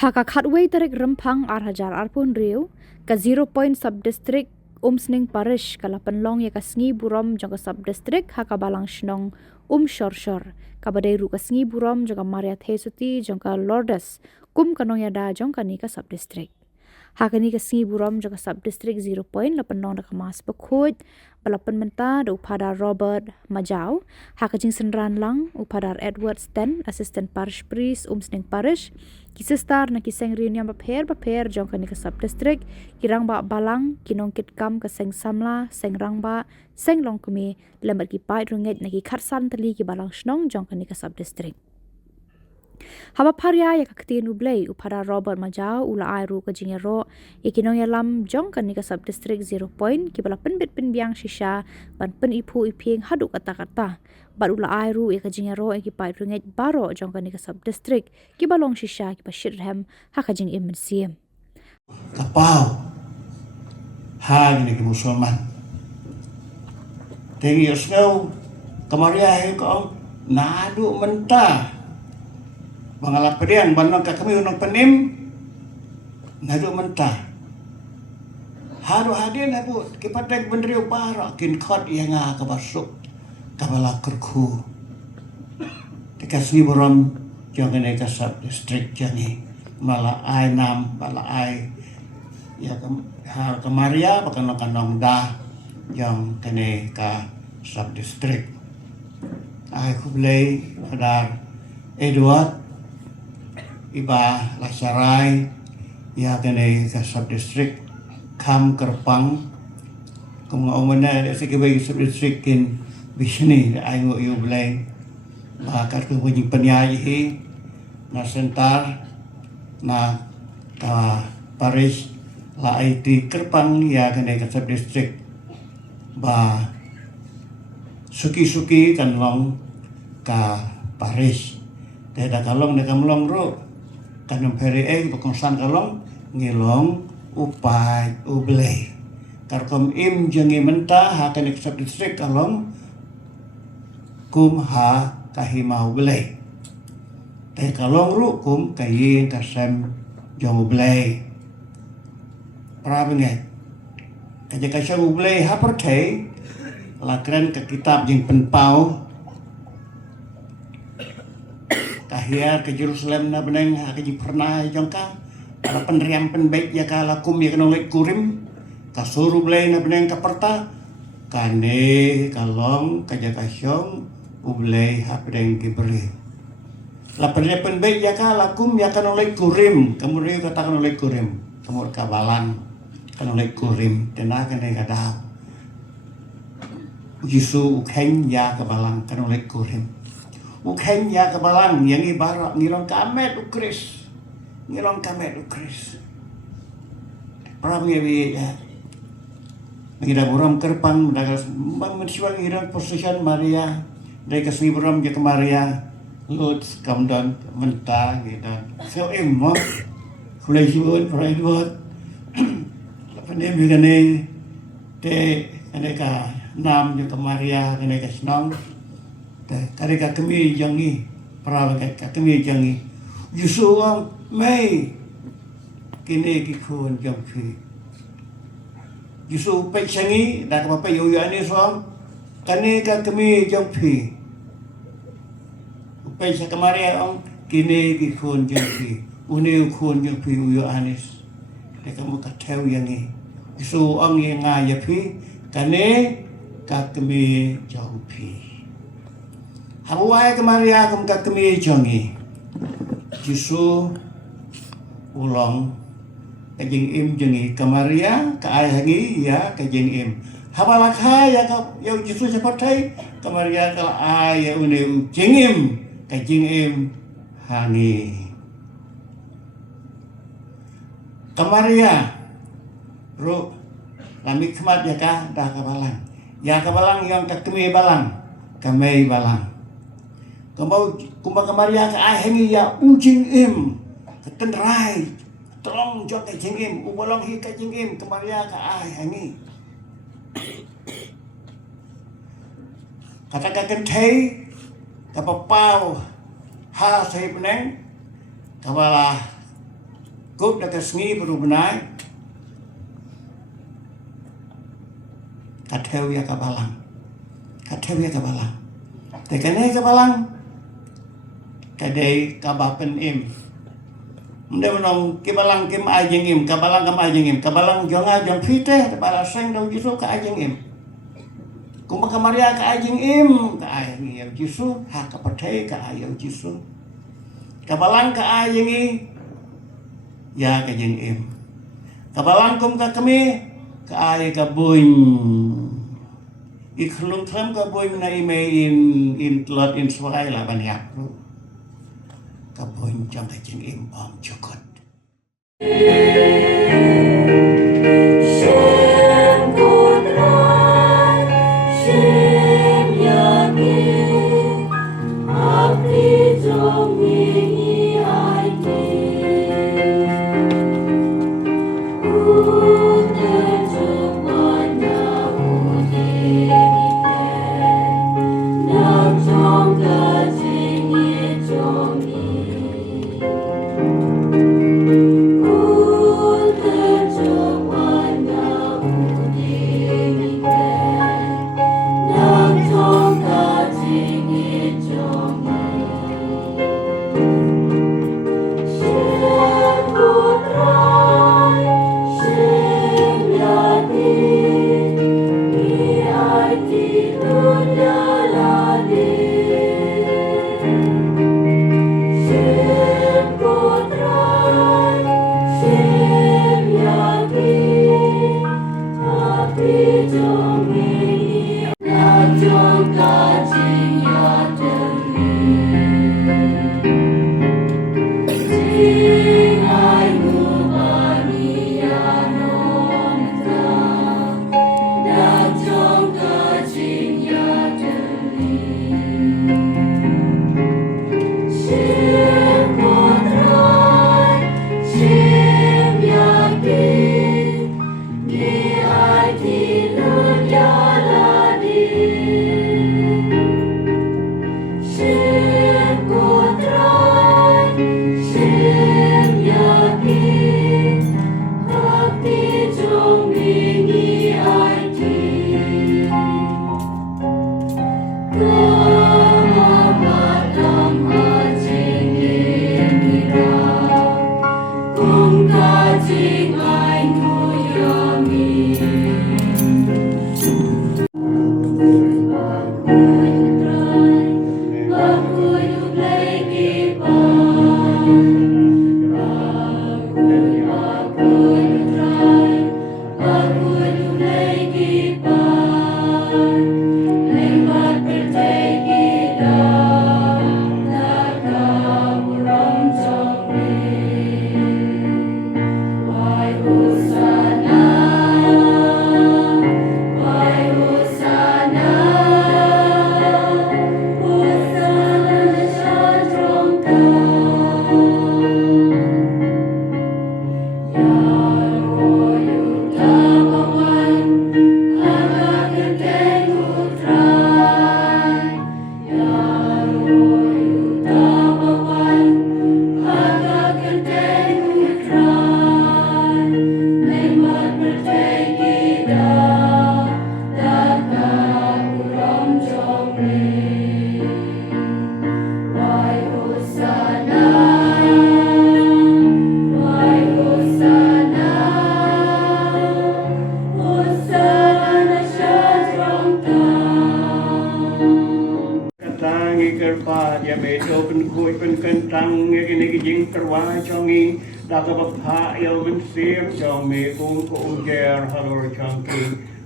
Haka khatway tarik rempang arhajar arpun riu ka 0 point sub district umsning parish kala penlong ya kasngi burom jong ka sub district haka balang shnong shor kabadai ru kasngi burom jong ka Maria Thesuti jong ka Lourdes kum kanong ya da jong ka ni ka sub district. Hakani kasngi burom jong ka sub district 0 point la penlong da ka mas pekhut balapan menta da upada Robert Majau hakajing senran lang upada Edward Sten assistant parish priest umsning parish kisestar na kiseng rin yang paper jong ka ni ka sub district kirang ba balang kinong kit kam ka seng samla seng rangba seng long kumi lembat ki pai runget na ki kharsan tali ki balang shnong jong ka ni ka sub district. Haba parya ya kakti nublay upada Robert Majau ula airu ka jingero ikinong ya lam jong ka ni ka sub district 0 point ki bala penbit penbiang shisha ban pen ipu iping hadu kata-kata bat ula airu ya ka jingero ki pai runget baro jong ka ni ka sub district ki balong shisha ki pashirhem ha ka jing im siem kapau ha ni ki musulman tengi osnau kamaria ko nadu mentah bangalap pedian banang ka kami unang penim nadu mentah haru hadin abu kipatek bendri upara kin khot yang ka basuk kabala kerku tikasni borom jangan ka sub district jani mala ai nam mala ai ya ha kamaria bakan kanong da yang kene ka sub district ai kublai hadar Edward iba lasarai ya kene ka sub district kam kerpang kung omana sa kibay sub district kin bisni ay ngo yu blay bakar ko wajing panyayi na sentar na parish la IT kerpang ya kene ka sub district ba suki-suki kanlong ka parish teda kalong na kamlong ro kanong peri bakongsan kalong ngilong upay ublay karkom im jangi menta ha kanik sub district kalong kum ha kahima ublay te kalong ru kum kayin kasem jong ublay prabenget kaja kasem ublay ha pertay lakren ke kitab jing penpau kahia ke Jerusalem na beneng hakaji pernah jongka para penriam penbaik ya kala kum ya kanolek kurim kasuru blay na beneng kaperta kane kalong kaja kasyong ublay hapdeng kibri la penriam penbaik ya kala kum ya kanolek kurim kemudian kata kanolek kurim kemudian kabalan kanolek kurim tenah kane kada Yesu ukhen ya kabalang kanolek kurim ukhen ya kabalang yang ibarat ngilong kamet ukris Parang ngewi ya ngira buram kerpang mendagas mensiwang ngira posisian Maria dari kesini buram je ke Maria lut kamdan mentah gitu so emmo kulai siwon kulai buat pandai begini te aneka nam je ke Maria aneka senang karika kami jangi perawakan kami jangi Yusuang May kini kikun jampi Yusu pek sangi dak apa yoyane soang kani ka kami jampi pek sa kamari ang kini kikun jampi uni kun jampi uyo anis dak kamu ka teu yangi Yusu ang yang ngayapi kani ka kami jampi Hawaii kemari aku kami jangi Jisu ulang kajing im jengi kamaria ka ayangi ya kajing im habalak ya ka ya Jisu seperti kamaria ka ay une jingim kajing im hani kamaria ro lami kemat ya ka dah kabalang yang kami balang kami balang kumba kamaria ka ahengi ya ujing im ketenrai tolong jot ka jing im ubolong hi ka jing im kamaria ka ahengi kata ka kenthei ka papau ha sai peneng kabala Kup dah kesengi baru benai. Katheu ya kabalang. Katheu ya kabalang. Tekane kabalang. Kadai kabapen im. Mende menong kibalang kim ajeng im, kabalang kam ajeng im, kabalang jonga jong fite, bala seng dong jisu ka ajeng im. Kuma kamaria ka ajeng im, ka ajeng im jisu, ha ka patei ka ajeng jisu. Kabalang ka ajeng i, ya ka ajeng im. Kabalang kum ka kami, ka ajeng ka buin. Ikhlung tram ka buin na ime in tlot in swai la banyak. Ka buin jong ka ajeng im om cukot.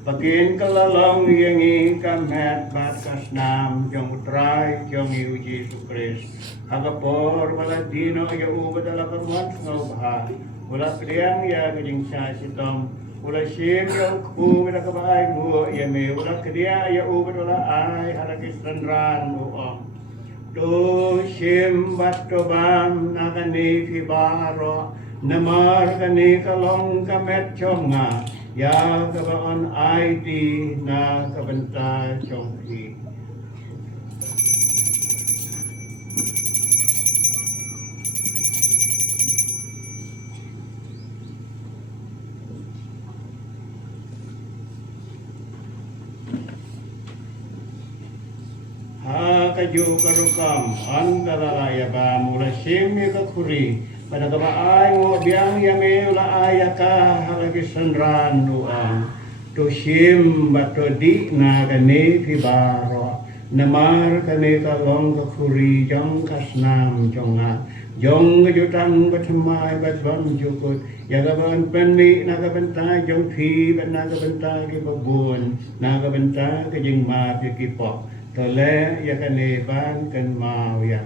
Bakin kelalong yengi kamet batas nam jong utrai jong iu Yesus Kristus. Agapor baladino ya ubat ala karuan ngobha. Ula pediang ya gajing sa sitom. Ula sim ya ukhu ila kabaay mo ya me. Ula kedia ya ubat ula ay halagis ranran uom. Do sim batobam nakani fibaro. Namar kani kalong kamet chonga. Ya kabaon ID na kabanta chongki. kaju karukam antara ya ba mula sim ya kuri pada kaba ai ngo biang ya me ula ayaka halagi sandran nuang to sim bato di na kane pibaro namar kane ka long ka kuri jong kasnam jonga jong kejutan bersemai berbang jukut ya kaban penli naga bentai jong phi ben naga bentai ki babun naga bentai ke jing ma pi ki pok tole ya kane ban kan mau ya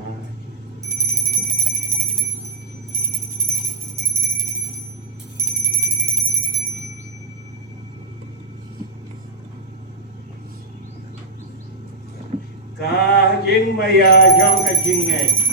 ka jing maya jong ka jing ngai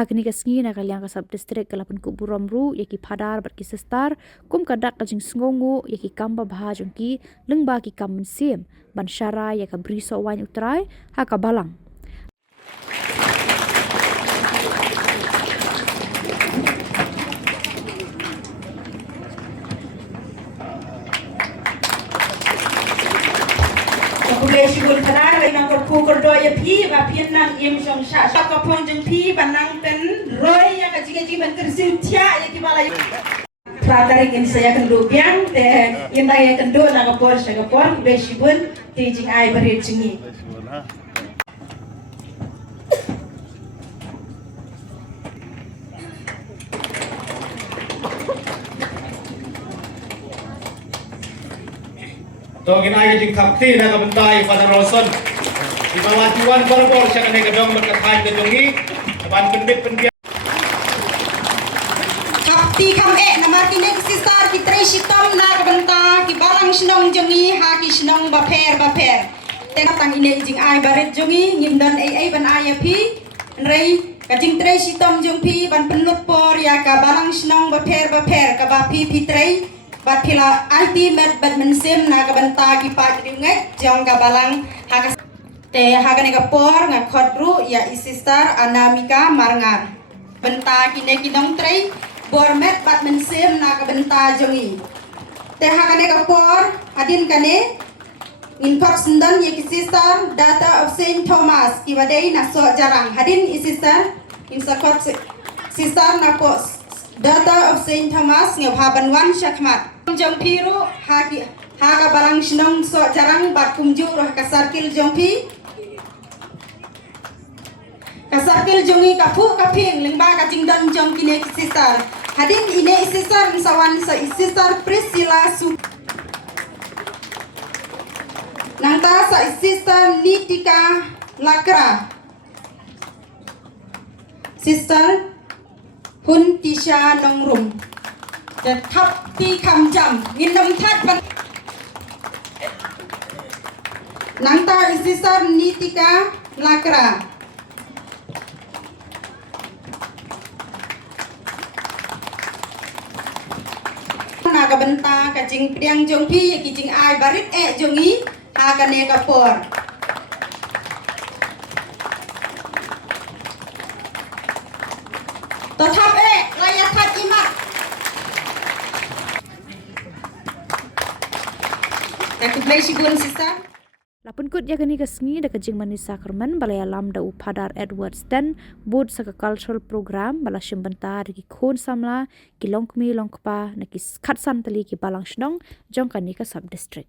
Hakni kasngi na kalyang kasab distrik kalapan ku buramru yaki padar bat ki sestar kum kadak kajing sngongu yaki kamba bahajong ki lengba ki kam sim ban syara yaka briso wain utrai haka balang. Kemudian sibul kenal, nang berpukul doa pi, bapian nang im song sha, kapon jeng pi, banang pen, roy yang kaji mentersiu tia, yang kibalai. Pratari ini saya kendu biang, teh indah yang kendu nang kapor, saya kapor, kemudian sibul, tijing ai berit jengi. Togin ay jing kapti na kabantay Father Roson. Di bawah tuan berbor siya kanay kadong magkatahan kadongi. Taban penbit pendiyan. Kapti kame na markinig sisar ki tresitom na kabanta ki balang sinong jongi ha ki sinong baper. Tengah tang ine jing ay barit jongi ngimdan ay ban ay pi. Nrei kajing tresitom jong pi ban penlut por ya ka balang sinong baper ka ba pi trei. Bat pila ultimate badminton na kabanta ki pa dinget jong kabalang hagas te hagane ka por nga khodru ya isistar anamika marngar benta kine kinong trei bormet badminton na kabanta jongi te hagane ka por adin kane in sundan ya isistar data of Saint Thomas ki badai na so jarang hadin isistar in sakot sistar na pos data of Saint Thomas nga habanwan syakmat jong piru haga balang sinong so jarang bat kumju roh kasarkil jong pi kasarkil jongi kapu kaping lingba kajing dan jong kine sisar hadin ine sisar sawan sa sisar Priscilla su nangta sa sisar Nitika Lakra sisar Hun Tisha Nongrum dan Kapti Kamjam Ginam Tat Nangta Isisar Nitika Lakra Naga benta kajing priang jongpi kijing ai barit jongi hagane kapor Totap layak tat imak Lapun kut ya kani kasngi da kajing manis sakramen balaya lam da upadar Edward Sten bud saka cultural program bala shimbanta ki khon samla ki longkmi longkpa na ki khatsan tali ki balang shnong jong kani ka sub district